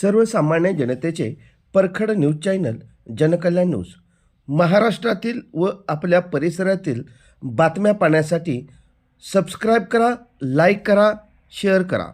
सर्वसामान्य जनतेचे परखड न्यूज चॅनल जनकल्याण न्यूज महाराष्ट्रातील व आपल्या परिसरातील बातम्या पाहण्यासाठी सबस्क्राईब करा, लाईक करा, शेअर करा.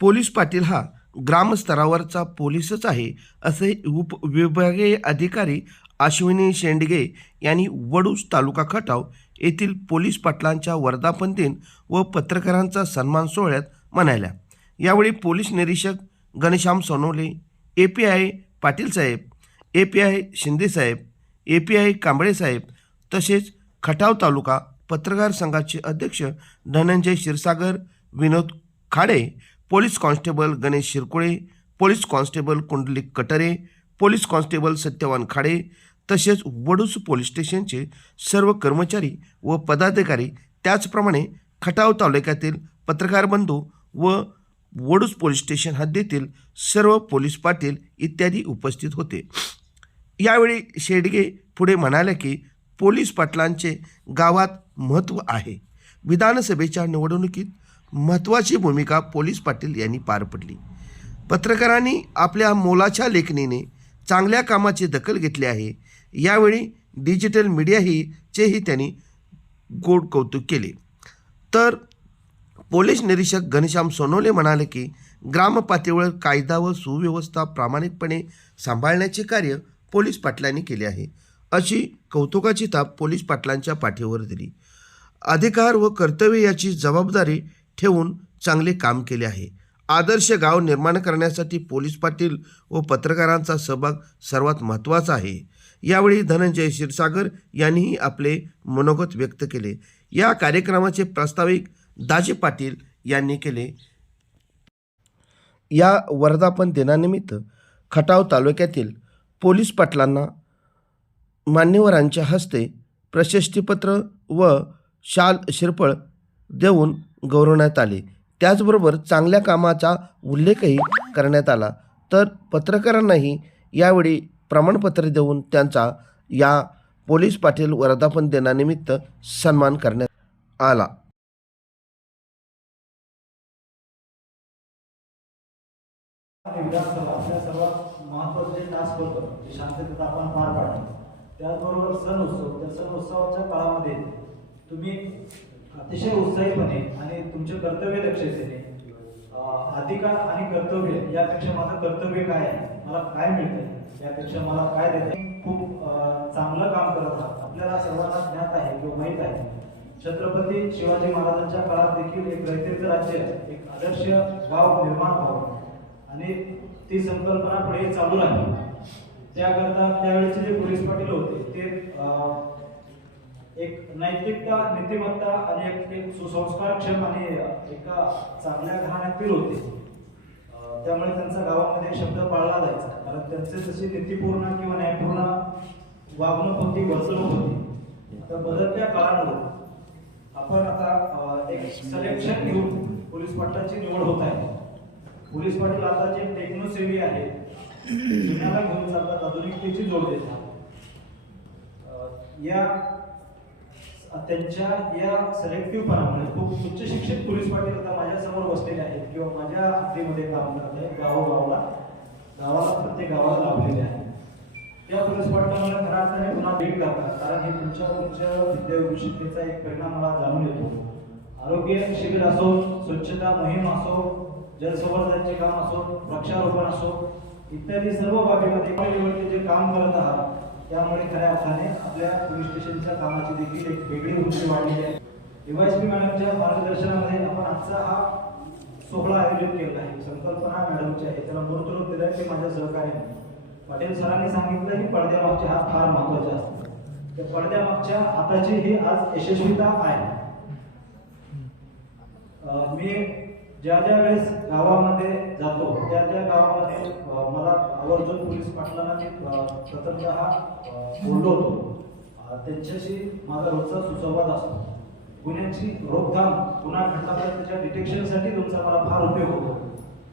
पोलीस पाटील हा ग्रामस्तरावरचा पोलीसच आहे असे उपविभागीय अधिकारी अश्विनी शेंडगे यांनी वडूज तालुका खटाव येथील पोलीस पाटलांच्या वर्धापन दिन व पत्रकारांचा सन्मान सोहळ्यात म्हणाल्या. यावेळी पोलीस निरीक्षक घनश्याम सोनवणे, API पाटील साहेब, API शिंदे साहेब, API कांबळे साहेब तसेच खटाव तालुका पत्रकार संघाचे अध्यक्ष Dhananjay Kshirsagar, Vinod Khade, police constable Ganesh Shirkule, police constable Kundlik Katre, police constable Satyavan Khade तसेच वडूज पोलीस स्टेशनचे सर्व कर्मचारी व पदाधिकारी, त्याचप्रमाणे खटाव तालुक्यातील पत्रकार बंधू व वडूज पोलीस स्टेशन हद्दीतील सर्व पोलीस पाटील इत्यादी उपस्थित होते. यावेळी शेडगे पुढे म्हणाले की पोलीस पाटलांचे गावात महत्त्व आहे. विधानसभेच्या निवडणुकीत महत्त्वाची भूमिका पोलीस पाटील यांनी पार पडली. पत्रकारांनी आपल्या मोलाच्या लेखणीने चांगल्या कामाची दखल घेतली आहे. यावेळी डिजिटल मीडियाचेही त्यांनी गोड कौतुक केले. तर पोलीस निरीक्षक घनश्याम सोनवणे म्हणाले की ग्रामपातळीवर कायदा व सुव्यवस्था प्रामाणिकपणे सांभाळण्याचे कार्य पोलीस पाटलांनी केले आहे, अशी कौतुकाची थाप पोलीस पाटलांच्या पाठीवर दिली. अधिकार व कर्तव्य याची जबाबदारी ठेवून चांगले काम केले आहे. आदर्श गाव निर्माण करण्यासाठी पोलीस पाटील व पत्रकारांचा सहभाग सर्वात महत्त्वाचा आहे. यावेळी धनंजय क्षीरसागर यांनीही आपले मनोगत व्यक्त केले. या कार्यक्रमाचे प्रास्ताविक दाजी पाटील यांनी केले. या वर्धापन दिनानिमित्त खटाव तालुक्यातील पोलीस पाटलांना मान्यवरांच्या हस्ते प्रशस्तीपत्र व शाल शिरपळ देऊन गौरवण्यात आले. त्याचबरोबर चांगल्या कामाचा उल्लेखही करण्यात आला. तर पत्रकारांनाही यावेळी प्रमाणपत्र देऊन त्यांचा या पोलीस पाटील वर्धापन दिनानिमित्त सन्मान करण्यात आला. विधानसभा आपल्या सर्वात महत्त्वाचे जे टास्क होतं ते शांततेत आपण पार पाडतो. त्याचबरोबर सण उत्सव, त्या सण उत्सवाच्या काळामध्ये तुम्ही अतिशय उत्साहीपणे आणि तुमचे कर्तव्य लक्षात येणे, अधिकार आणि कर्तव्य यापेक्षा माझं कर्तव्य काय आहे, मला काय मिळतंय यापेक्षा मला काय देते, खूप चांगलं काम करत आहात. आपल्याला सर्वांना ज्ञात आहे किंवा माहीत आहे छत्रपती शिवाजी महाराजांच्या काळात देखील एक रयतेचं राज्य, एक आदर्श गाव निर्माण व्हावं आणि ती संकल्पना पुढे चालू राहिली. त्याकरता त्यावेळेचे जे पोलीस पाटील होते ते एक नैतिकता, नीतिमत्ता आणि एक सुसंस्कारक्षम आणि एका चांगल्या घराण्यातील होते. त्यामुळे त्यांचा गावामध्ये शब्द पाळला जायचा, कारण त्यांचे जशी नीतिपूर्ण किंवा न्यायपूर्ण वागणूक होती, वर्तणूक होती. आता बदलत्या काळानुसार आपण आता एक सिलेक्शन घेऊन पोलीस पाटलाची निवड होत आहे. पोलीस पाटील आता जे टेक्नोसेवी आहे, जुन्याला घेऊन चालतात, आधुनिकतेची जोड देतात. या त्यांच्या या सिलेक्टिव्हपणामुळे खूप उच्च शिक्षित पोलीस पाटील आता माझ्यासमोर बसलेले आहेत किंवा माझ्या हद्दीमध्ये काम करत आहेत. गावाला प्रत्येक गावाला लाभलेले आहेत. त्या पोलीस पाटलामुळे खऱ्या अर्थाने पुन्हा भेट करतात, कारण हे तुमच्या विद्याविभूषितेचा एक परिणाम मला जाणून येतो. आरोग्य शिबिर असो, स्वच्छता मोहीम असो, जलसंवर्धनाचे काम असो, वृक्षारोपण असो, इत्यादी सर्व बाबीमध्ये जे काम करत आहात, त्यामुळे खऱ्या अर्थाने आपल्या पोलीस स्टेशनच्या कामाची देखील एक वेगळी उंची वाढलेली आहे. DYSP मॅडमच्या मार्गदर्शनामध्ये आपण आजचा हा सोहळा आयोजित केला आहे. संकल्पना मॅडमची आहे, त्याला मूर्तरूप दिलं ते माझ्या सहकार्याने. पाटील सरांनी सांगितलं की पडद्यामागचे हात फार महत्त्वाचे असतात. त्या पडद्यामागच्या हाताची ही आज यशस्वीता आहे. मी ज्या वेळेस गावामध्ये जातो त्या गावामध्ये मला आवर्जून पोलीस पाटलांना मी प्रथमतः बोललो होतो. त्यांच्याशी माझा रोजचा सुसंवाद असतो. गुन्ह्याची रोकथाम, गुन्हा घडल्याच्या डिटेक्शनसाठी तुमचा मला फार उपयोग होतो.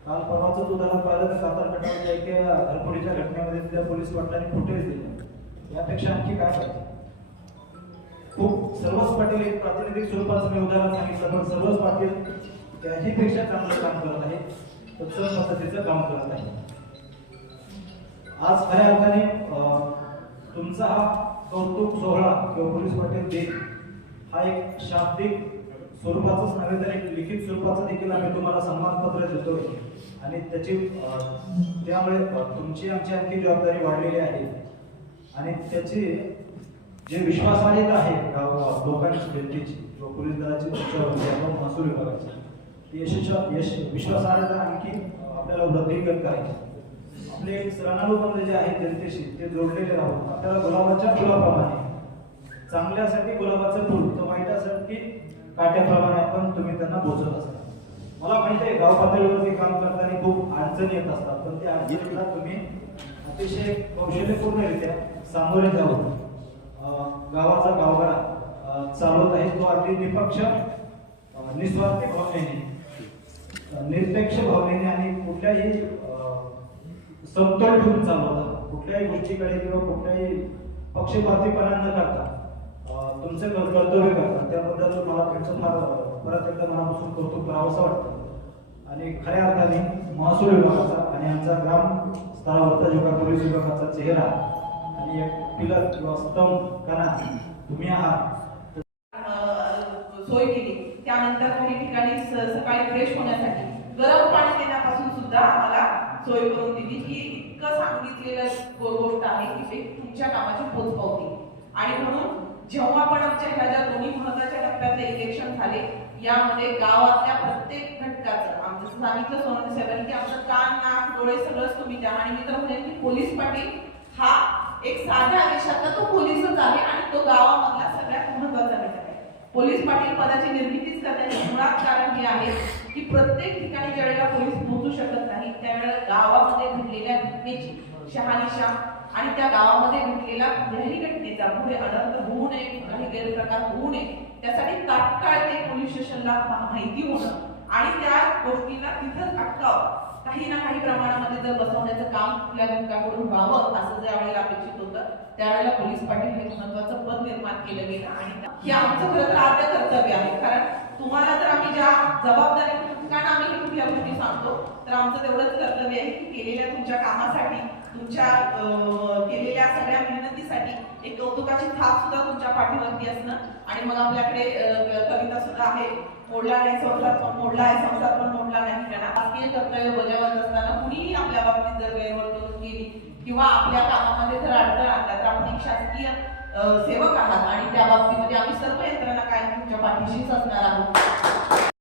काल परवाचं उदाहरण पाहिलं तर सातारखंडामध्ये एका घरफोडीच्या घटनेमध्ये त्या पोलीस पाटलांनी फुटेज दिले. यापेक्षा आणखी काय पाहिजे? खूप सर्वच पाटील एक प्रातिनिधिक स्वरूपाचं मी उदाहरण सांगितलं, पण सर्वच पाटील त्याहीपेक्षा चांगलं काम करत आहे. तत्सम पद्धतीचं काम करत आहे. आज खऱ्या अर्थाने तुमचा हा कौतुक सोहळा किंवा पोलीस पाटील दिन हा एक शाब्दिक स्वरूपाचाच नव्हे तर एक लिखित स्वरूपाचा देखील आम्ही तुम्हाला सन्मानपत्र देतोय आणि त्याची त्यामुळे तुमची आमची आणखी जबाबदारी वाढलेली आहे आणि त्याची जे विश्वासार्हता आहे लोकांची जनतेची किंवा पोलीस दलाची तुमच्यावरती किंवा महसूल विभागाची विश्वासार्हता आणखी आपल्याला वृद्धिंगत करायची. आपले एक सणानुबंध जे आहे जनतेशी ते जोडलेले राहून आपल्याला गुलाबाच्या फुलाप्रमाणे चांगल्यासाठी गुलाबाचं फुल तर वाईटासाठी काट्याप्रमाणे आपण तुम्ही त्यांना पोहोचत असता. मला माहिती आहे गाव पातळीवरती काम करताना खूप अडचणी येत असतात पण त्या अडचणीला तुम्ही अतिशय कौशल्यपूर्णरित्या सामोरे जाऊन गावाचा गावगाडा चालवत आहे. तो अगदी निपक्ष निस्वार्थी भावनेने निरपेक्ष भावनेने आणि कुठल्याही समतोल ठेवून चालवतात. कुठल्याही गोष्टीकडे किंवा कुठल्याही पक्षपातीपणा न करता तुमचे कर्तव्य करतात. त्याबद्दल मला तुमचं फार परत एकदा मनापासून कौतुक करावंसं वाटतं. आणि खऱ्या अर्थाने महसूल विभागाचा आणि आमचा ग्राम स्तरावरचा जो का पोलीस विभागाचा चेहरा आणि एक पिलर किंवा स्तंभ कणा तुम्ही आहात. सोय केली. त्यानंतर काही ठिकाणी सकाळी फ्रेश होण्यासाठी गरम पाणी देण्यापासून सुद्धा आम्हाला सोय करून दिली. ही इतकं सांगितलेलं गोष्ट आहे की ते तुमच्या कामाची पोचपावती. आणि म्हणून जेव्हा पण आमच्या ह्या ज्या दोन्ही महत्वाच्या टप्प्यातले इलेक्शन झाले यामध्ये गावातल्या प्रत्येक घटकाचं आमचं सांगितलं सोनवणे साहेबांनी की आमचं कान नाक डोळे सगळंच तुम्ही द्या. आणि मी तर म्हणेन की पोलीस पाटील हा एक साध्या आदेशातला तो पोलीसच आहे आणि तो गावामधला सगळ्यात महत्वाचा घटक आहे. पोलीस पाटील पदाची निर्मितीच करण्याचे मुळात कारण हे आहे की प्रत्येक ठिकाणी ज्यावेळेला पोलीस पोहोचू शकत नाही त्यावेळेला गावामध्ये घडलेल्या घटनेची शहानिशा आणि त्या गावामध्ये घडलेला कुठल्याही घटनेचा पुढे अनर्थ होऊ नये काही गैरप्रकार होऊ नये त्यासाठी तात्काळ ते पोलीस स्टेशनला माहिती होणं आणि त्या गोष्टीला तिथंच अटकाव काही ना काही प्रमाणामध्ये जर बसवण्याचं काम कुठल्या घटकाकडून व्हावं असं ज्या वेळेला अपेक्षित होतं त्यावेळेला पोलीस पाटील हे महत्वाचं पद निर्माण केलं गेलं. आणि हे आमचं खरं तर आद्य कर्तव्य आहे. कारण तुम्हाला जर आम्ही ज्या जबाबदारी कारण आम्ही कुठल्या गोष्टी सांगतो तर आमचं तेवढंच कर्तव्य आहे की केलेल्या तुमच्या कामासाठी तुमच्या केलेल्या सगळ्या मेहनतीसाठी एक कौतुकाची थाप सुद्धा तुमच्या पाठीवरती असणं. आणि मग आपल्याकडे कविता सुद्धा आहे मोडला नाही संसार पण मोडला आहे संसार पण मोडला नाही. कारण राजकीय कर्तव्य बजावत असताना कुणीही आपल्या बाबतीत जर गैरवर्तणूक केली किंवा आपल्या कामामध्ये जर अडथळा आणला तर आपण एक शासकीय सेवक आहात आणि त्या बाबतीमध्ये आम्ही सर्व यंत्रणा कायम तुमच्या पाठीशीच असणार आहोत.